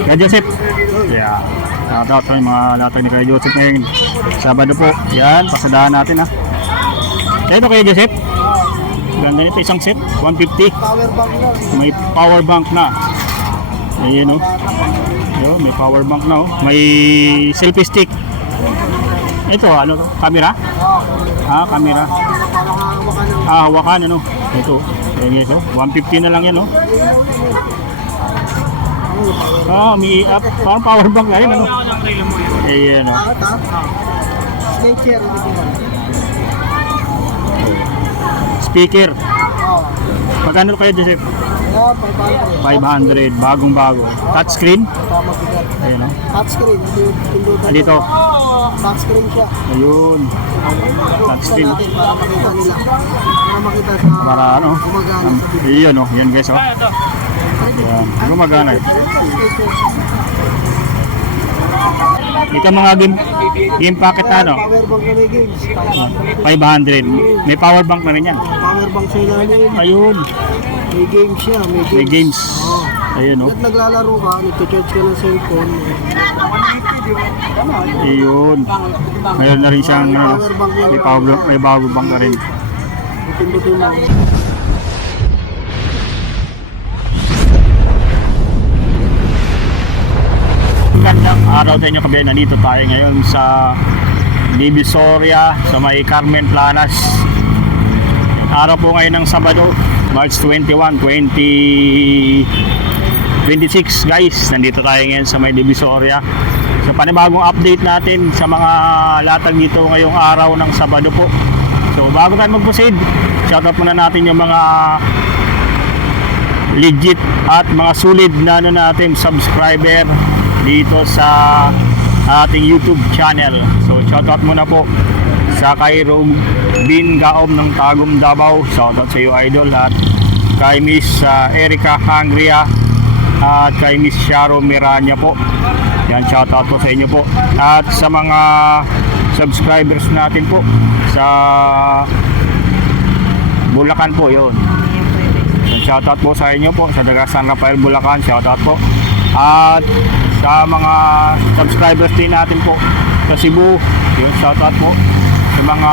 Kaya Joseph. Yeah. Shoutout sa mga latag ni Kaya Joseph ngayon. Sabado po. Yan, pasadahan natin ha. Ito Kaya Joseph. Ganda nito, isang set, 150. Power bank na. May power bank na. Ayan o. Yo, may power bank na o. May selfie stick. Ito, ano to? Camera? Ah, camera. Ah, hawakan ano. Ito. Ayan ito. 150 na lang yan o. Ah, may up. Parang power bank na yun ano. Ayan o. Nature. Speaker. Magkano kayo Joseph? 500. Bagong bago. Touchscreen? Ayan o. Touchscreen. Dito. Touchscreen siya. Ayun. Touchscreen. Para makita nila. Para makita sa Para ano? gumagana sa video. Ayun o. Yan guys o. Yan. Gumagana eh. Ito mga game packet na ano? Power bank na may games. 500. May power bank na rin yan. Power bank sa ilalim. Ayun. May games siya. May games. Oo. Ayun o. At naglalaro ka, nagcha-charge ka ng cellphone. Ayun. Mayroon na rin siyang ano, may power bank na rin. Pindutin mo. Magandang araw sa inyo kabayan. Nandito tayo ngayon sa Divisoria sa may Carmen Planas. Araw po ngayon ng Sabado, March 21, 2026 guys. Nandito tayo ngayon sa may Divisoria. So panibagong update natin sa mga latag dito ngayong araw ng Sabado po. So bago tayo mag-proceed, shoutout muna natin yung mga legit at mga solid na ano natin subscriber dito sa ating YouTube channel. So shoutout muna po sa kay Robin Gaom ng Tagum Davao. Shoutout sa iyo idol. At kay Miss Erica Hangria at kay Miss Sharo Miranya po. Yan, shoutout po sa inyo po. At sa mga subscribers natin po sa Bulacan po yun. Shoutout po sa inyo po sa taga San Rafael, Bulacan. Shoutout po. At sa mga subscribers din natin po sa Cebu, yung shoutout po sa mga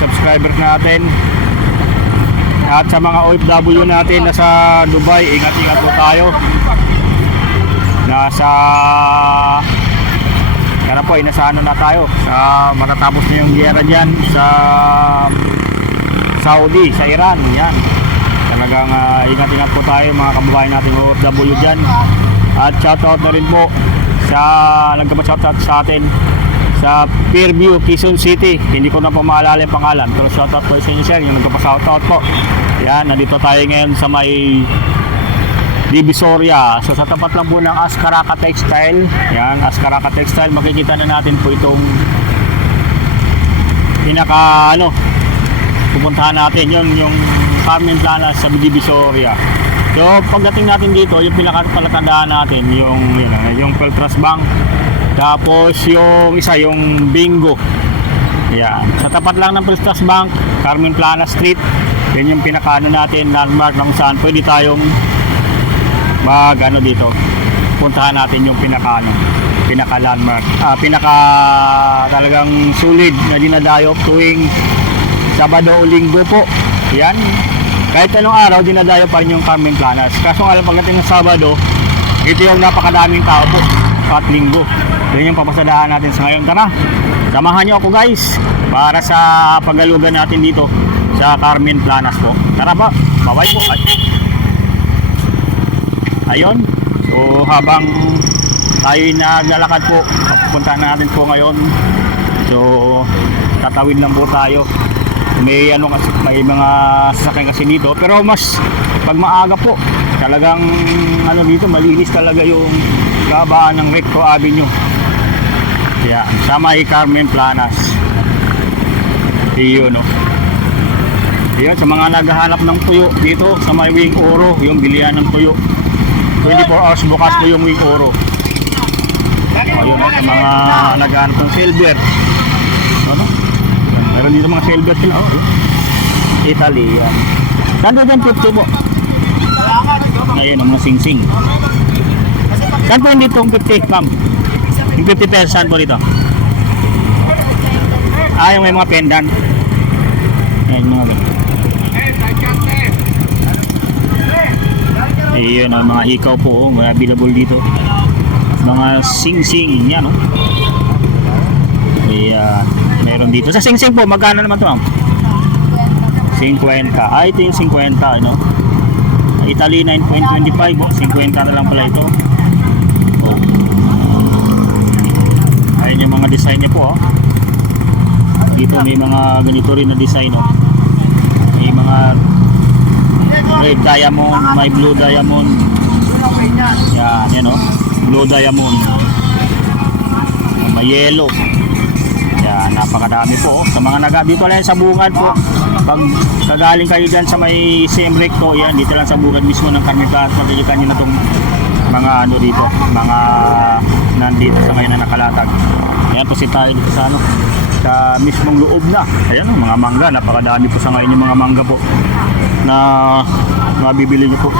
subscribers natin. At sa mga OFW natin na sa Dubai, ingat-ingat po tayo. Nasa ano na tayo sa matatapos na yung giyera dyan sa Saudi, sa Iran. Yan. Talagang ingat-ingat po tayo mga kababayan natin OFW dyan. At shoutout na rin po sa nagkapa-shoutout sa atin sa Fairview, Quezon City. Hindi ko na po maalala yung pangalan, pero shoutout po sa inyo sir, yung nagkapa-shoutout po. Yan, nandito tayo ngayon sa may Divisoria. So sa tapat lang po ng Ascaraca Textile. Yan, Ascaraca Textile. Makikita na natin po itong pupuntahan natin yun, yung Carmen Planas sa Divisoria. So pagdating natin dito, yung pinakapalatandaan natin yung Peltras Bank, tapos yung isa yung Bingo. Yan, sa tapat lang ng Peltras Bank, Carmen Planas Street. Yun yung pinakaano natin, landmark na kung saan pwede tayong dito, puntahan natin yung pinaka landmark, talagang sulit na dinadayo tuwing Sabado o Linggo po. Yan, kahit anong araw dinadayo pa rin yung Carmen Planas. Kaso nga lang pagdating ng Sabado, ito yung napakadaming tao po at Linggo. Yun yung papasadahan natin sa ngayon. Tara, samahan nyo ako guys para sa pagalugan natin dito sa Carmen Planas po. Tara ba, bye po. Ayun, so habang tayo'y naglalakad po, pupuntahan natin po ngayon. So tatawid lang po tayo. May mga sasakyan kasi dito, pero mas pag maaga po talagang dito malinis talaga yung kabaan ng Recto Avenue. Yan, sa may Carmen Planas. Iyon Yan, sa mga naghahanap ng tuyo dito sa may Wing Oro, yung bilihan ng tuyo. 24 hours bukas po yung Wing Oro. Ayun, sa mga naghahanap ng silver. Meron dito mga silver sila. Italy. Yan. Saan doon 50 po? Ngayon, ang mga sing-sing. Saan po hindi itong 50, ma'am? Yung 50 pesos, saan po dito? Yung may mga pendant. Ayan, mga ganun. Ayan, mga hikaw po, available dito. Mga sing-sing, yan, no? Ayan, meron dito. Sa sing-sing po, magkano naman ito, ma'am? 50. Ito yung 50, no? Italy 9.25, 50 na lang pala ito. Oh. Ayan yung mga design niya po, oh. Dito may mga ganito rin na design, oh. May mga red diamond, may blue diamond. Yan, oh. Blue diamond. May yellow. Yan, napakadami po, oh. Sa mga dito lang sa bungad po. Pag kagaling kayo dyan sa may Siem Recto, yan, dito lang sa bungad mismo ng Carnitas, pagkilikan nyo na itong mga ano dito, mga nandito sa ngayon na nakalatag. Ayan po si tayo dito sa ano, sa mismong loob na. Ayan, mga mangga, napakadami po sa ngayon yung mga mangga po na mabibili nyo po.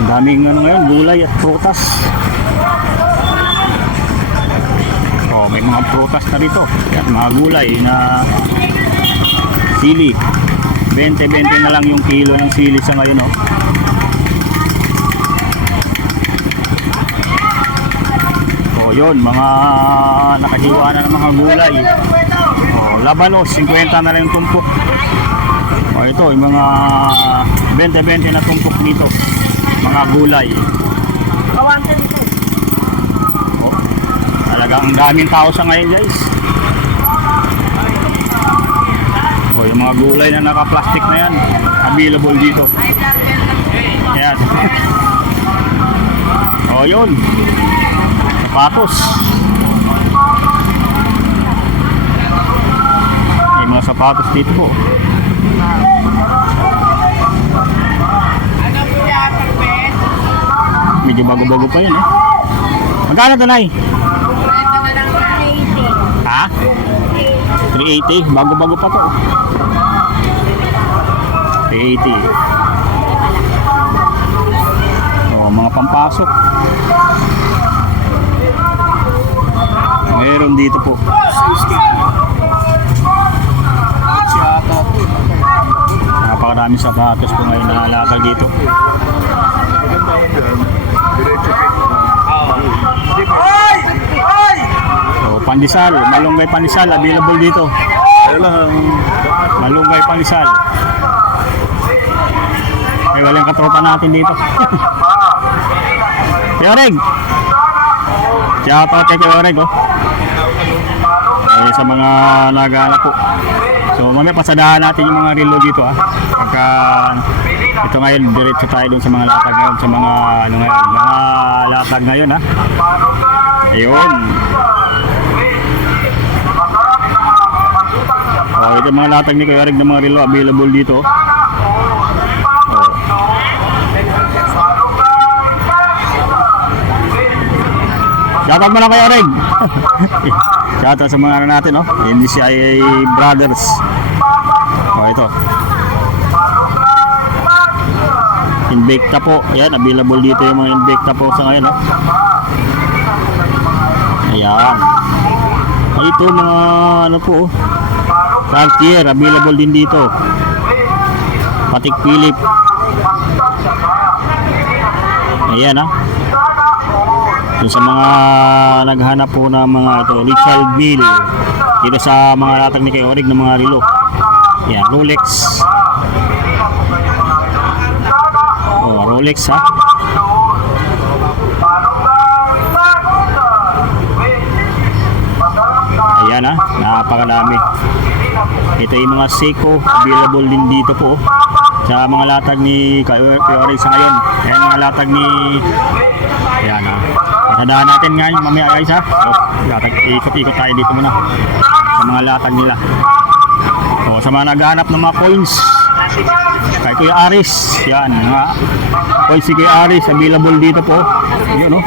Ang daming ano ngayon, gulay at prutas. Oh, may mga prutas na rito at mga gulay na sili. 20 na lang yung kilo ng sili sa ngayon, oh. Oh, yun, mga nakahiwa na ng mga gulay. Oh, labanos, 50 na lang yung tumpok. Oh, ito, yung mga 20 na tumpok dito. Mga gulay. Oh, talagang daming tao sa ngayon, guys. Oh, yung mga gulay na naka-plastic na yan, available dito. Yan. Oh, yun. Sapatos. May mga sapatos dito po. Medyo bago-bago pa yun, eh. Magkano ito, Nay? Ha? 380, bago-bago pa to. 380. Oh, mga pampasok. Meron dito po. Napakaraming sapatos po ngayon na nalatag dito. So, pandesal, malunggay pandesal available dito. Malunggay pandesal. Ay, walang katropa natin dito. Kuya Reg. Shout out kay Kuya Reg, oh. Ay, sa mga naghahanap po. So, mamaya pasadahan natin yung mga relo dito, ah. Pagka ito ngayon, diretso tayo dun sa mga latag ngayon, sa mga ano ngayon, mga latag ngayon, ha. Ayun. Oh, ito mga latag ni Kuya Reg ng mga relo available dito. Oh. Shoutout mo na Kuya Reg. Shoutout sa mga ano natin, oh. NDCI Brothers. Oh, ito. Invicta po. Ayan, available dito yung mga Invicta po sa ngayon, oh. Ayan. Ito mga ano po, oh. Cartier, available din dito. Patek Philip. Ayan, ha. Yung sa mga naghanap po ng mga ito, Richard Mille. Dito sa mga latag ni Kuya Reg ng mga relo. Ayan, Rolex. Oh, Rolex, ha. Ayan, ha. Napakadami. Ito yung mga Seiko, available din dito po sa mga latag ni Kuya Reg sa ngayon. Ayan mga latag ni, ayan, ha. Pasadahan natin nga yung mamaya, guys, ha. So, ikot-ikot tayo dito muna sa mga latag nila. So, sa mga naghahanap ng mga coins kay Kuya Aris, yan, mga coins si Kuya Aris, available dito po. Yun, no.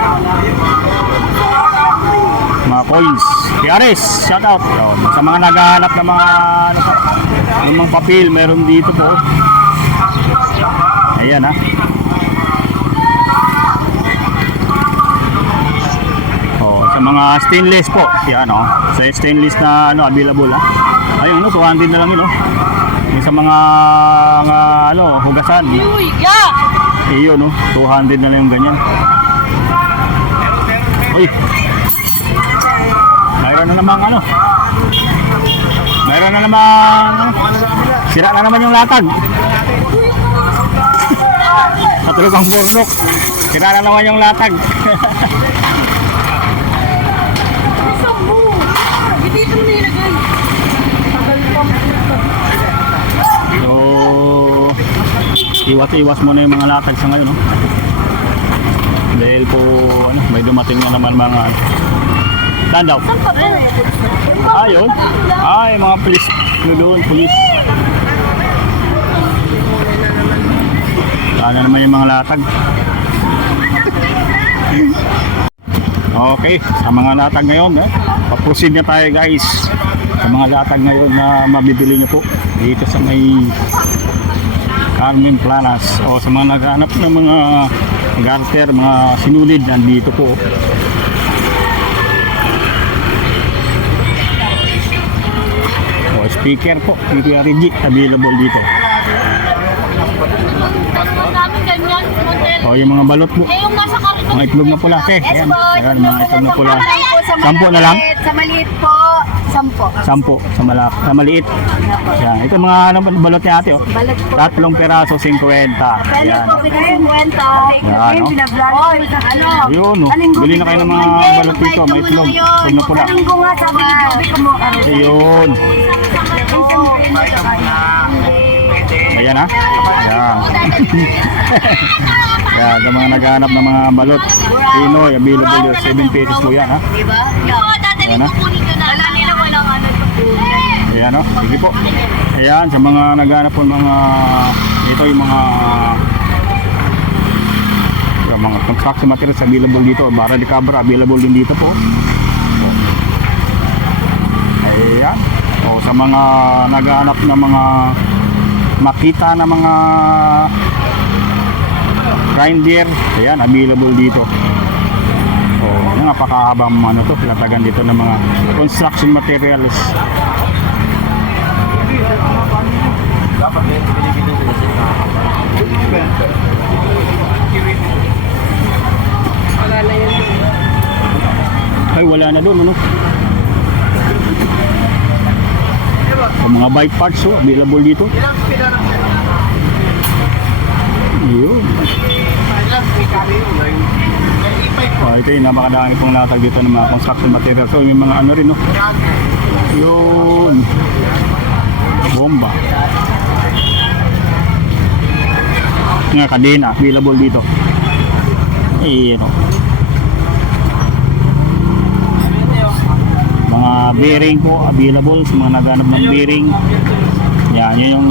Mga coins Kuya Aris, shout out. Yun. Sa mga naghahanap ng mga ano, ng mga papel, meron dito po. Ayan ha. Oh, sa mga stainless po. Yan oh. Sa stainless na ano, available ha. Ayun no, 200 na lang yun oh. Yung sa mga ano, hugasan. Iyo no, 200 na lang yung ganyan. Uy. Mayroon na namang ano. Mayroon na namang sira na naman yung latag. Patulog ang burnok. Sira na naman yung latag. So, iwas-iwas muna yung mga latag sa ngayon, no? Dahil po, ano, may dumating na naman mga saan daw? Ayun. Ay, mga pulis. Doon, pulis. Sana naman yung mga latag. Okay, sa mga latag ngayon, paproceed na tayo guys. Sa mga latag ngayon na mabibili nyo po dito sa may Carmen Planas o sa mga naghahanap ng mga garter, mga sinulid, nandito po. O speaker po, speaker rigid, available dito. O yung mga balot po, mga itlog na pula, ayan, ayan, mga itlog na pula. 10 na lang? Sa maliit po, 10. 10 sa maliit. Yan, ito mga ano, balot ni ate oh. Balot po. 3 peraso 50. Pwede Yan. po, pinag-kwenta. Yan, no? Ano? Ayun, no? Bili na kayo ng mga balot dito, may itlog. Itlog na pula. Anong bunga sabi ni Joby ko mo? Ayun. Ayan ha. Yan. Yan, sa mga naghahanap ng mga balot. Pinoy, available yun. 7 pesos po yan ha. Diba? Ayan ha. Wala nila walang ano. Ayan o, sige po. Ayan, sa mga naghanap po ng mga, ito yung mga construction materials available dito. Barra de cabra available din dito po. Ayan. O sa mga naghanap ng mga makita na mga grinder, ayan, available dito. O, napakahabang ano to, latagan dito ng mga construction materials. Ay, wala na doon, ano? O, mga bike parts, oh, available dito. Yun. Ito yung napakadami pong latag dito ng mga construction materials. So, yung mga ano rin, no? Yun. Bomba. Nga kadena, available dito. Ayan, no? Mga bearing po, available sa mga naghanap ng bearing. Yan, yun yung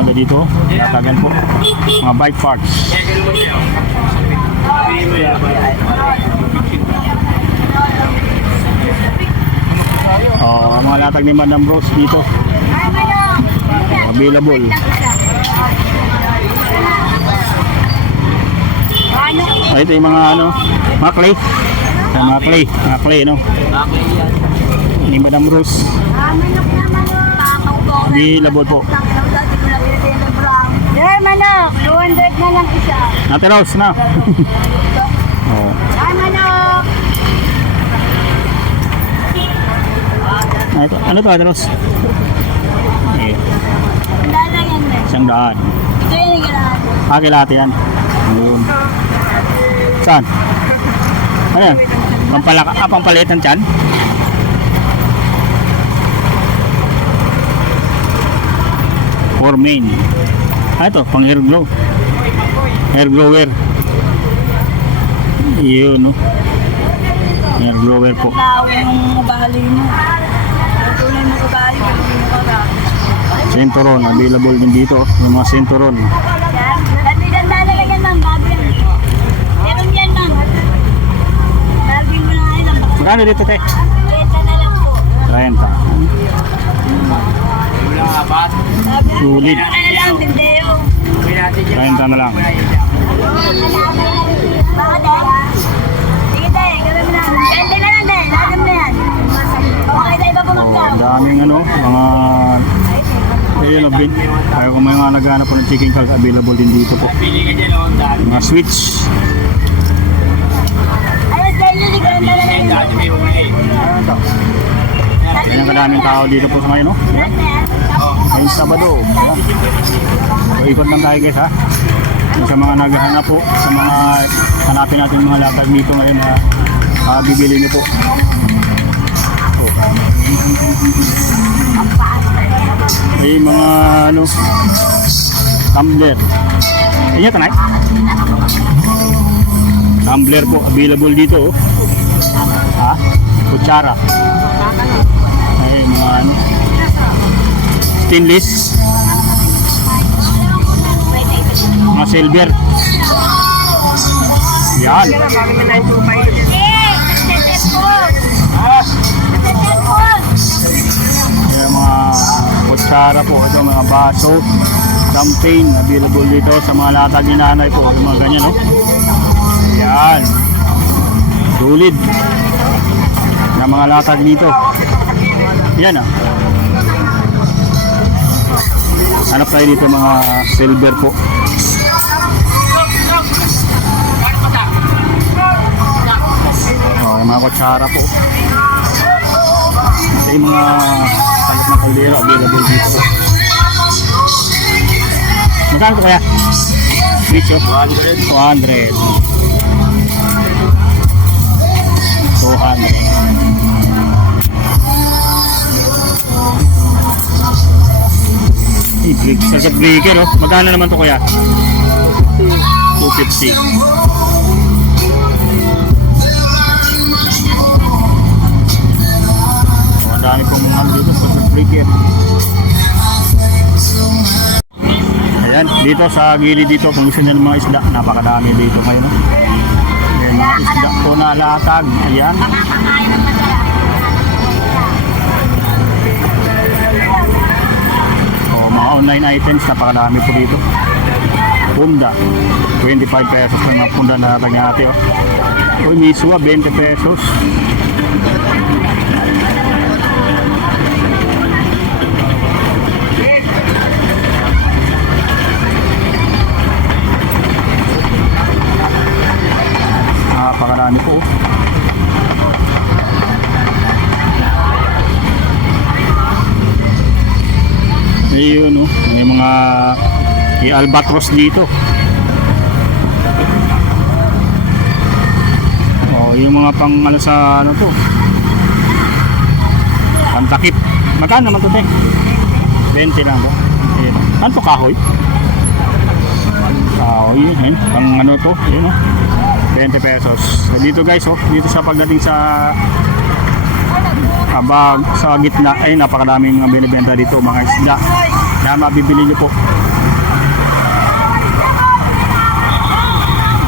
ano dito. Latagan po. Mga bike parts. Mga latag ni Madam Rose dito. Available. Ito yung mga ano, mga clay. Ito, mga clay, no? Ni Madam Rose. Available po. There, manok. 200 na lang isa. Ate Rose, na. Oh. Ay, manok. Ito, ano to, Ate Rose? Okay. Dala yan, eh. 100. Ito yung nagalahan. Kilati yan. Ayun. Saan? Ayan. Pampaliit ng tiyan? For main. Ito, pang hair glow. Hair blower. Yun, no? Hair blower po. Tao yung ugali mo. Tunay mo ugali, gawin mo ka. Centuron, available din dito. Yung mga centuron. Yan. Dala lang yan, ma'am. Bago yan. Meron yan, ma'am. Bagay mo na nga lang. Magkano dito, te? 30 na lang po. 30. Sulit. Ano lang, Tindeo. 30 na lang. Bakit eh? Sige tayo, gawin mo na. 20 na lang din, lagam na yan. Okay tayo ba Oh, bumaglaw? ang daming ano, mga ayun, bin. Kaya kung may mga naghanap po ng chicken calls, available din dito po. Mga switch. Ayun, tayo nyo, di 40 na lang yun. Yan ang kadaming tao dito po sa ngayon, no? Lahat na yan. Ngayong Sabado. Yan. So, ikot lang tayo guys, ha? Yung sa mga naghahanap po, sa mga hanapin natin yung mga latag dito ngayon na bibili niyo po. So, may mga ano, tumbler. Inyo tanay? Tumbler po, available dito, oh. Ha? Kutsara. Ay, mga ano, stainless, mga silver. Yan. Yan mga kutsara po. Ito mga baso, champagne, available dito sa mga latag ni nanay po. Yung mga ganyan, no? Yan. Sulit na mga latag dito. Yan, ah. Hanap tayo dito mga silver po. Oh, yung mga kutsara po. Ito yung mga salit na kaldero available dito po. Magkano po kaya? Video? 200. 200. Circuit breaker, oh. Magkano naman to kuya? 250. Oh, ang dami pong mga dito, circuit breaker. Ayan, dito sa gilid dito, kung gusto nyo ng mga isda, napakadami dito ngayon. Oh. Ayan, mga isda po na latag. Ayan. Mga online items, napakadami po dito. Punda, 25 pesos lang ang punda na natag natin. Oh. Uy, miswa, 20 pesos. Napakadami po. Ayun, oh. May mga albatros dito. Oh, yung mga pang ano sa ano to. Pantakip. Magkano naman to, te? 20 lang ba? Ayun. Ano to, kahoy? Kahoy, ayun. Pang ano to, ayun, oh. 20 pesos. So, dito guys, oh. Dito sa pagdating sa sa gitna ay napakadaming mga binibenta dito, mga isda na mabibili nyo po.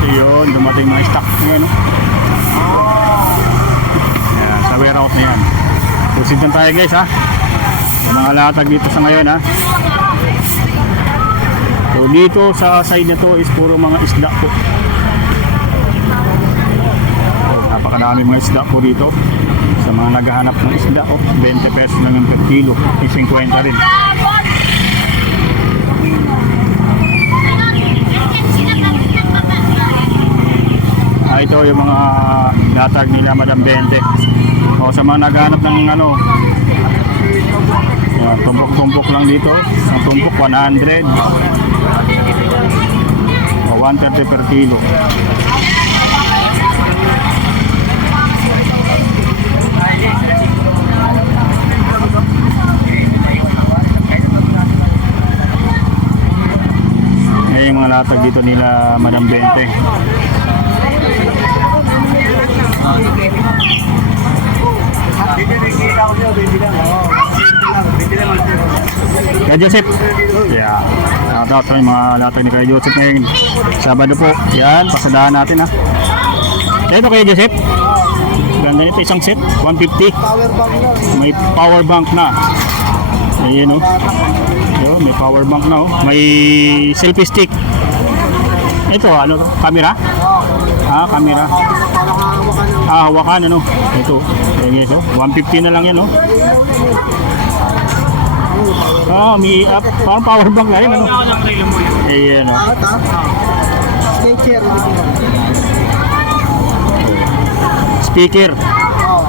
Ayun, dumating mga stock yan, no? Ayan, sa warehouse na yan. Proceed lang tayo guys, ha? Yung mga latag dito sa ngayon, ha? So dito sa side na to is puro mga isda po. Napakadami mga isda po dito. Sa mga naghahanap ng isda, 20 pesos lang per kilo, 50 rin. Ito yung mga latag nila Madam 20. O sa mga naghahanap ng ano, tumpok-tumpok lang dito. Ang tumpok 100 o 130 per kilo. Yung mga latag dito nila Madam 20. Kaya Joseph, yeah, shoutout sa mga latag ni Kaya Joseph ngayon Sabado po. Yan, pasadahan natin, ha. Ito Kaya Joseph, ganda nito, isang set 150. May power bank na. Ayun, oh. May power bank na, oh. May selfie stick Ito, ano to? Camera? Ah, camera. Para hawakan ng Ah, hawakan, ano? Ito. Ayan guys, oh. 150 na lang yan, oh. Ah, may parang power bank na rin, ano? Ayan, oh. Sketcher. Speaker. Oo.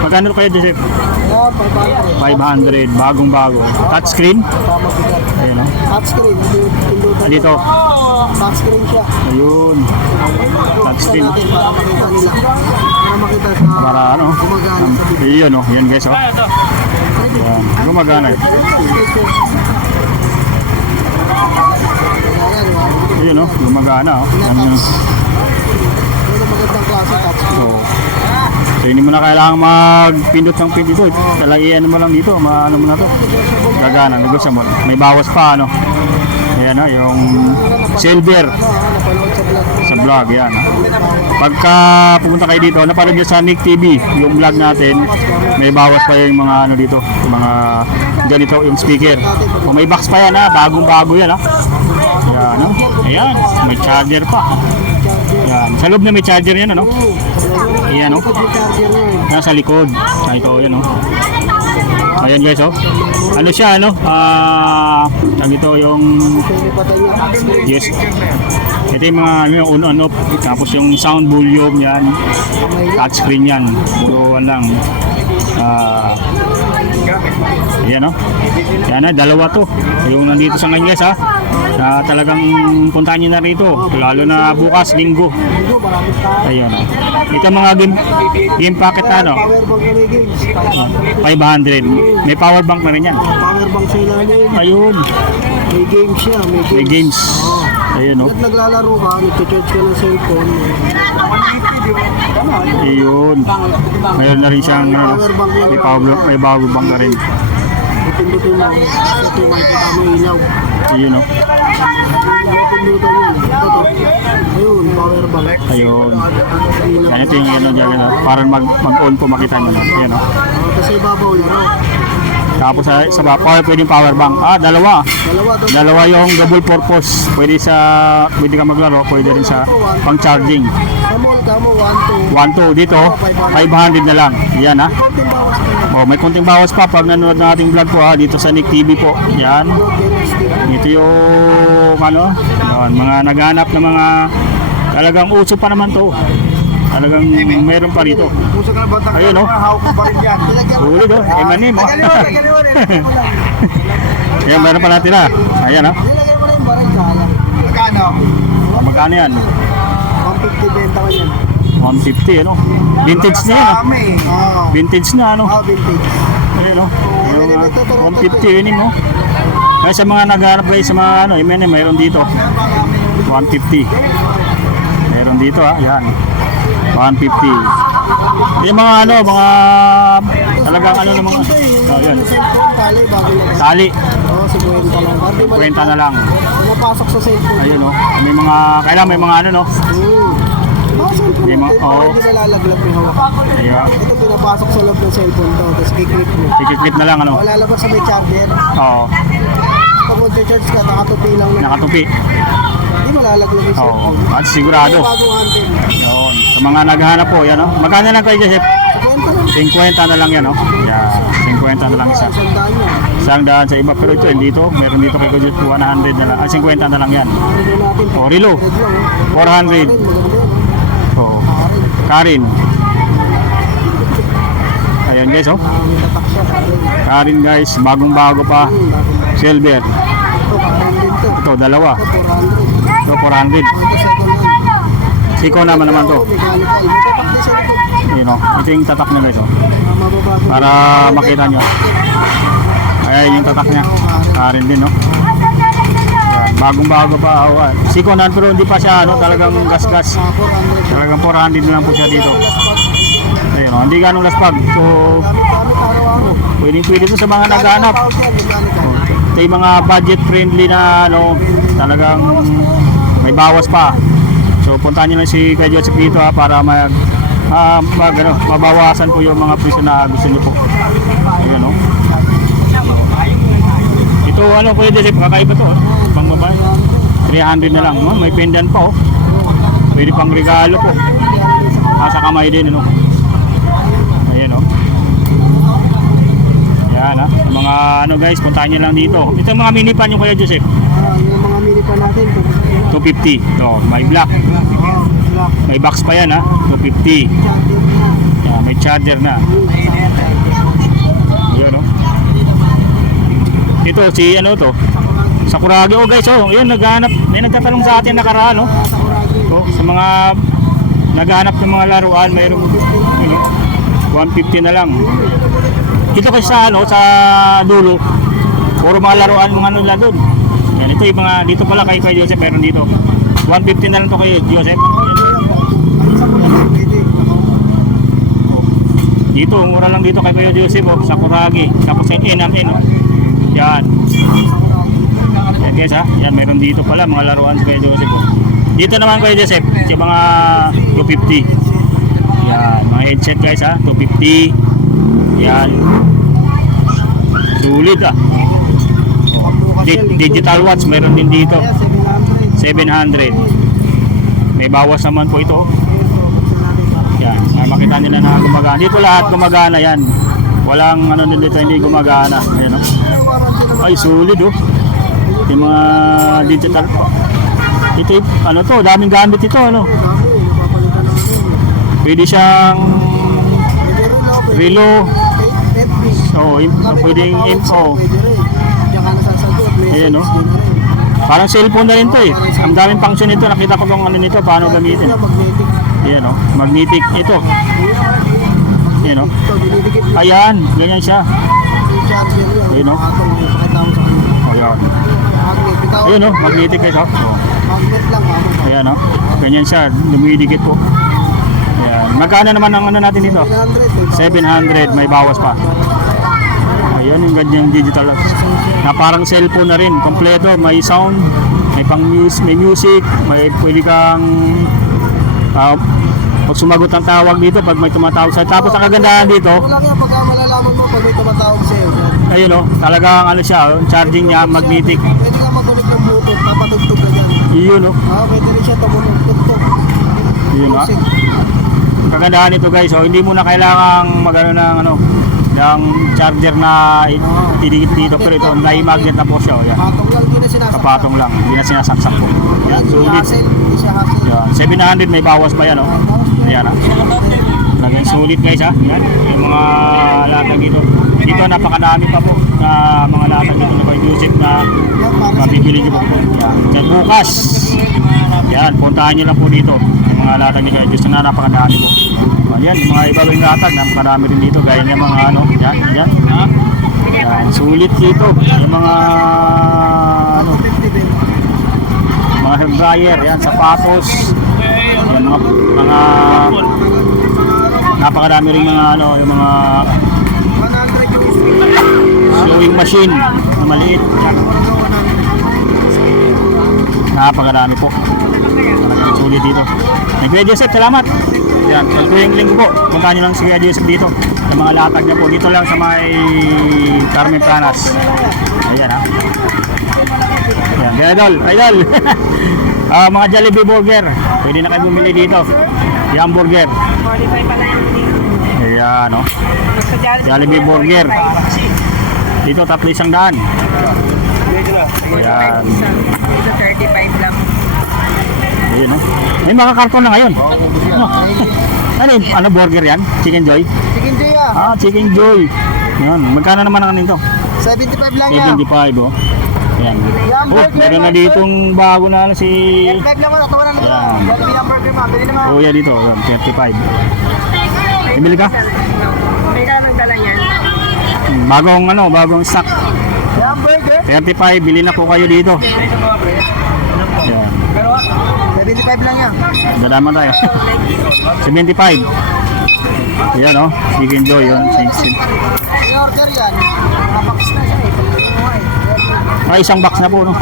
Magkano kayo, Joseph? Oo, 500. 500, bagong-bago. Touchscreen? Pamabigat. Ayan, oh. Touchscreen. Pindutan. Dito. Touchscreen siya. Ayun. Touchscreen. Natin para makita nila. Para makita sa Para ano? gumagana sa video. Ayun, oh. Yan, guys, oh. Yan. Gumagana. Sketcher. Ayan, oh. Ayun, oh. Gumagana, oh. Yan, yun. Ito magandang klase touchscreen. So hindi mo na kailangan magpindot ng pin dito. Talagian mo lang dito, ano mo na to. Gagana, negosyo mo. May bawas pa ano. Ayan o, yung silver Napanood sa vlog. sa vlog, yan. Pagka pumunta kayo dito, napanood nyo sa Nick TV, yung vlog natin, may bawas pa yung mga ano dito, yung mga ganito, yung speaker. Kung may box pa yan ha, bagong-bago yan ha. Ayan o, ayan, may charger pa. Yan, sa loob na may charger yan ano. Ayan o. Yung charger niya eh. Nasa likod. Ah, ito, yan o. Ayan guys, oh. Ano siya, ano? Tag ito yung... Pwede patay niya touchscreen. Yes. Ito yung mga ano, yung on and off. Tapos yung sound volume, yan. Touchscreen yan. Puro lang. Ayan, oh. Yan na, dalawa to. Yung nandito sa ngayon guys, ha. Na talagang puntahan nyo na rito. Lalo na bukas, linggo. Linggo, maraming tao. Ayun, oh. Ito mga game packet na, ano? Power bank na may games. 500. May power bank na rin yan. Power bank sa ilalim. Ayun. May games siya. May games. Ayun, oh. At naglalaro ka, nagcha-charge ka ng cellphone. Ayun. Mayroon na rin siyang ano, may power bank na rin. Pindutin mo. Ito yung makikita mo yung ilaw. Ayun, oh. Pindutan yun. Ito. Ayun, power bank. Ayun. Yan ito yung ano dyan, ano, parang mag-on po makita nyo. Ayun, oh. Tapos sa ibabaw yun. Tapos sa power, pwedeng power bank. Ah, dalawa. Dalawa to. Dalawa yung double purpose. Pwede ka maglaro, pwede rin sa pang charging. Sa mall ka mo, 1, 2. 1, 2 dito, 500 na lang. Yan, ha. Konting bawas ka na. Oh, may konting bawas pa pag nanonood ng ating vlog po ha, dito sa Nick TV po. Yan. Ito yung ano, yun, mga naghanap na mga talagang uso pa naman to. Talagang meron pa rito. Puso ka na ba? Ayun, oh. Hawak mo pa rin yan. Hulog, oh. Emanim, oh. Yan, meron pa natin ha. Ayan, ha. Nilagay mo na yung baril sa alam. Magkano? Magkano yan? 150 benta ko yan. 150, ano? Vintage na yan, oh. Oo. Vintage na, ano? Vintage. Ayun, oh. Yung 150, yun mo. Kaya sa mga nagharap guys, sa mga ano, mayroon dito. 150. Meron dito, ha. Yan. 150. Yung mga ano, mga talagang ano ng mga oh, yan. Cellphone, tali, bago lang. Tali, Oo, 50 lang. Pati mali. 20 na lang. Pumapasok sa cellphone. Ayun, oh. May mga kailangan may mga ano, no. Mga cellphone May mga- natin, oo. hindi nalalaglag yung hawak. Ayun. Ito pinapasok sa loob ng cellphone to, tapos kiklip mo. Tikit na lang, ano. Lalabas sa may charger. Oo. Pag mag-charge ka, nakatupi lang na. Nakatupi. Hindi malalaglag yung Oo. cellphone. At sigurado. Bagong handle. Yun. Sa mga naghahanap po, yan, oh. Magkano lang kayo, Joseph? 50 lang. 50 na lang yan, oh. Yan. 50 na lang isa. Sandaan nyo. Isang daan sa iba, pero ito, dito. Meron dito kay Joseph 100 na lang. 50 na lang yan. Relo natin. O, Rilo. Red lang, 400. Maganda yan. Oo. Karin. Karin. Ayan guys, oh. May tatak siya. Karin. Karin guys, bagong-bago pa. Silver. Ito, karin din to. Ito, dalawa. Ito, 400. Ito, 400. Ito, second hand. Siko naman to. Mechanical. May tatak din siya ito. Yun, oh. Ito yung tatak niya guys, oh. Mababago. Para makita nyo. Ayan yung tatak niya. Karin din, no. Ayan, bagong-bago pa. Oh, ah. Siko na, pero hindi pa siya, ano, talagang gas-gas. 400. Talagang 400 na lang po siya dito. Ayun, oh. Hindi ganong laspag. So, Gamit-gamit araw-araw. pwede ito sa mga naghahanap. Tawag yan, mechanical. Ito yung mga budget friendly na ano, talagang may bawas pa. So puntahan nyo lang si Kuya Joseph dito ha, para mabawasan po yung mga presyo na gusto nyo po. Ayun, no? Ito ano Kuya Joseph, kakaiba to, pang babae. 300 na lang. Oh, may pendant pa oh. Pwede pang regalo po. Sa kamay din ano. Ayan oh. Yan ha. Mga ano guys, puntahan nyo lang dito. Ito yung mga mini pan yung Kuya Joseph. Yung mga mini pa natin. 250. No, may black. Black. May box pa yan ha. 250. Yan, may charger na. Ayan oh. Ito si ano to? Sakuragi oh guys oh. Ayun naghahanap. May nagtatanong sa atin nakaraan oh. Oh, sa mga naghahanap ng mga laruan, mayroong ano, 150 na lang. Ito kasi sa ano sa dulo. Puro mga laruan mga ano lang doon. Yan ito yung mga dito pala kay Joseph meron dito. 150 na lang to kay Joseph. Dito mura lang dito kay Kuya Joseph oh, sa Kuragi. Tapos sa NMN oh. Yan. Yan guys ha. Yan meron dito pala mga laruan sa Kuya Joseph oh. Dito naman Kuya Joseph, yung mga 250. Yan, mga headset guys ha, 250. Yan. Sulit ah. Oh. Digital watch meron din dito. 700. May bawas naman po ito. Yan, makita nila na gumagana. Dito lahat gumagana yan. Walang ano dito hindi gumagana. Ayan oh. Ay sulit oh. Yung mga digital. Ito ano to, daming gamit ito ano. Pwede siyang relo. Oh, pwedeng info. Ayan no. Parang cellphone na rin to eh. Ang daming function nito. Nakita ko kung ano nito, paano gamitin. Ayan no, magnetic ito. Ayan no. Ayan, ganyan siya. Ayan no. Ayan. Ayan no, magnetic ito. Ayan no. Ganyan siya, dumidikit po. Ayan. Magkano naman ang ano natin dito? 700, may bawas pa. Ayan yung ganyang digital na parang cellphone na rin, kompleto, may sound, may pang music, may pwede kang pag sumagot ng tawag dito pag may tumatawag sa'yo. Tapos ang kagandahan dito, wala kaya pagka malalaman mo pag may tumatawag sa'yo. ayun o, talagang ano siya, charging niya, magnetic. Pwede ka mag-connect ng Bluetooth, papatugtog ka dyan. Iyon o, Pwede rin siya tumutugtog. yun ha. Kagandahan nito guys, so hindi mo na kailangang magano ng ano, ng charger na idikit dito, pero ito nai-magnet na po siya. Yan. Patong lang, hindi na sinasaksak. Kapatong lang, hindi na sinasaksak po. Yan, sulit. Hindi siya hassle. Yan, 700 may bawas pa yan o. Ayan ha. Talagang sulit guys ha. Yan, yung mga latag dito. Dito napakadami pa po na mga latag dito na kay Joseph na mabibili nyo po. Yan, yan bukas. Yan, puntahan nyo lang po dito. Yung mga latag ni kay Joseph na napakadami po. Yan, mga ibang latag, napakadami rin dito. Gaya ng mga ano, yan, yan. Yan, sulit dito. Yung mga ano, mga hair dryer, yan, sapatos. Yan, mga napakadami rin mga ano, yung mga 100 yung sewing machine na maliit. Napakadami po. Talagang sulit dito. Kuya Joseph, salamat. Yan, tuwing linggo po, puntahan nyo lang si Kuya Joseph dito. Sa mga latag niya po, dito lang sa may Carmen Planas. Ayan ha. Ayan, idol, idol. Mga Jollibee Burger, pwede na kayo bumili dito. Yung hamburger. 45 pala yung hindi. Ayan no. Jollibee Burger. Dito 300. Ayan. Dito 35 lang. Ayun no. May mga karton na ngayon. Ano? Ano burger yan? Chicken Joy? Chicken Joy ah. Chicken Joy. Yan. Magkano naman ang nito? 75 lang yan. 75 oh. Ayan. Meron na ditong bago na ano si... 35 lang mo, tawanan na ito. Ayan. Jollibee hamburger ma, bili naman. Kuya dito, yun, 35. Bibili ka? May damang dala niyan. Bagong ano, bagong stock. Hamburger? 35, bili na po kayo dito. Ayan. 75 lang yan. Dalaman tayo. 75. Ayan oh, Chicken Joy yun. I-order yan. Mapax na siya eh. Isang box na po no. Oh.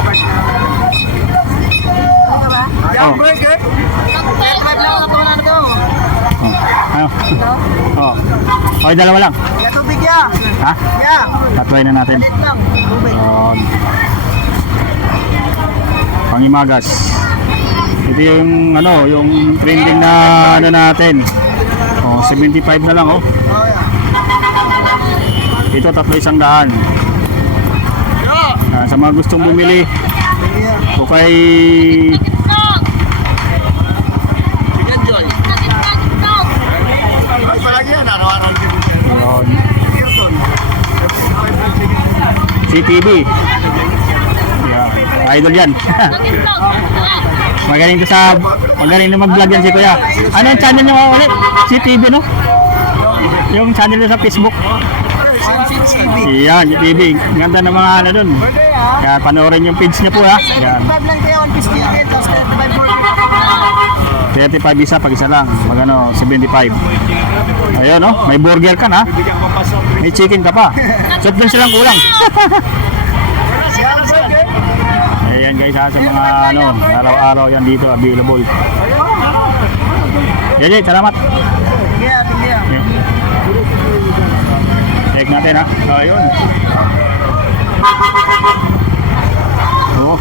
Hamburger? 35 lang, tawanan na ito. Oh. Ano? Oh. Okay, dalawa lang. Kaya tubig ya. Ha? Ya. Tatry na natin. Palit lang. Tubig. Pangimagas. Ito yung ano, yung trending na ano natin. Oh, 75 na lang oh. Ito 300. Sa mga gustong bumili, o kay Yun. CTV. Yeah. Idol yan. Magaling na mag-vlog yan si Kuya. Ano yung channel nyo ulit? CTV no? Yung channel nyo sa Facebook. Yan, CTV. Ganda ng mga ano dun. Kaya panoorin yung page niya po ha. Yan. 35 isa pag isa lang. Pag ano, 75. Ayun no, may burger ka na. May chicken ka pa. Soft drinks lang kulang. Ayan guys ha, sa mga ano, araw-araw yan dito available. Yan, salamat. Ayan. Check natin ha. Ayun. Oo.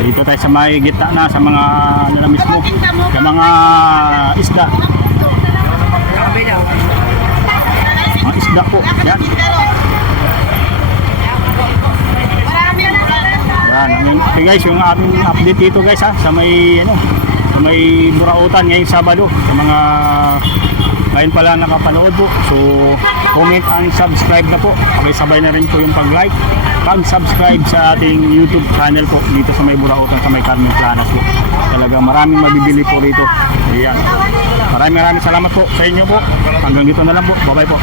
Dito tayo sa may gitna na sa mga ano na mismo, sa mga isda. Mga isda po. Yan. Yan. Okay guys, yung aming update dito guys ha, sa may ano, sa may Burautan ngayong Sabado, sa mga ngayon pala nakapanood po. So comment and subscribe na po. Sabay na rin po yung pag-like, pag-subscribe sa ating YouTube channel po dito sa may Burautan, sa may Carmen Planas po. Talaga maraming mabibili po rito. Ayan. Maraming salamat po sa inyo po. Hanggang dito na lang po. Bye-bye po.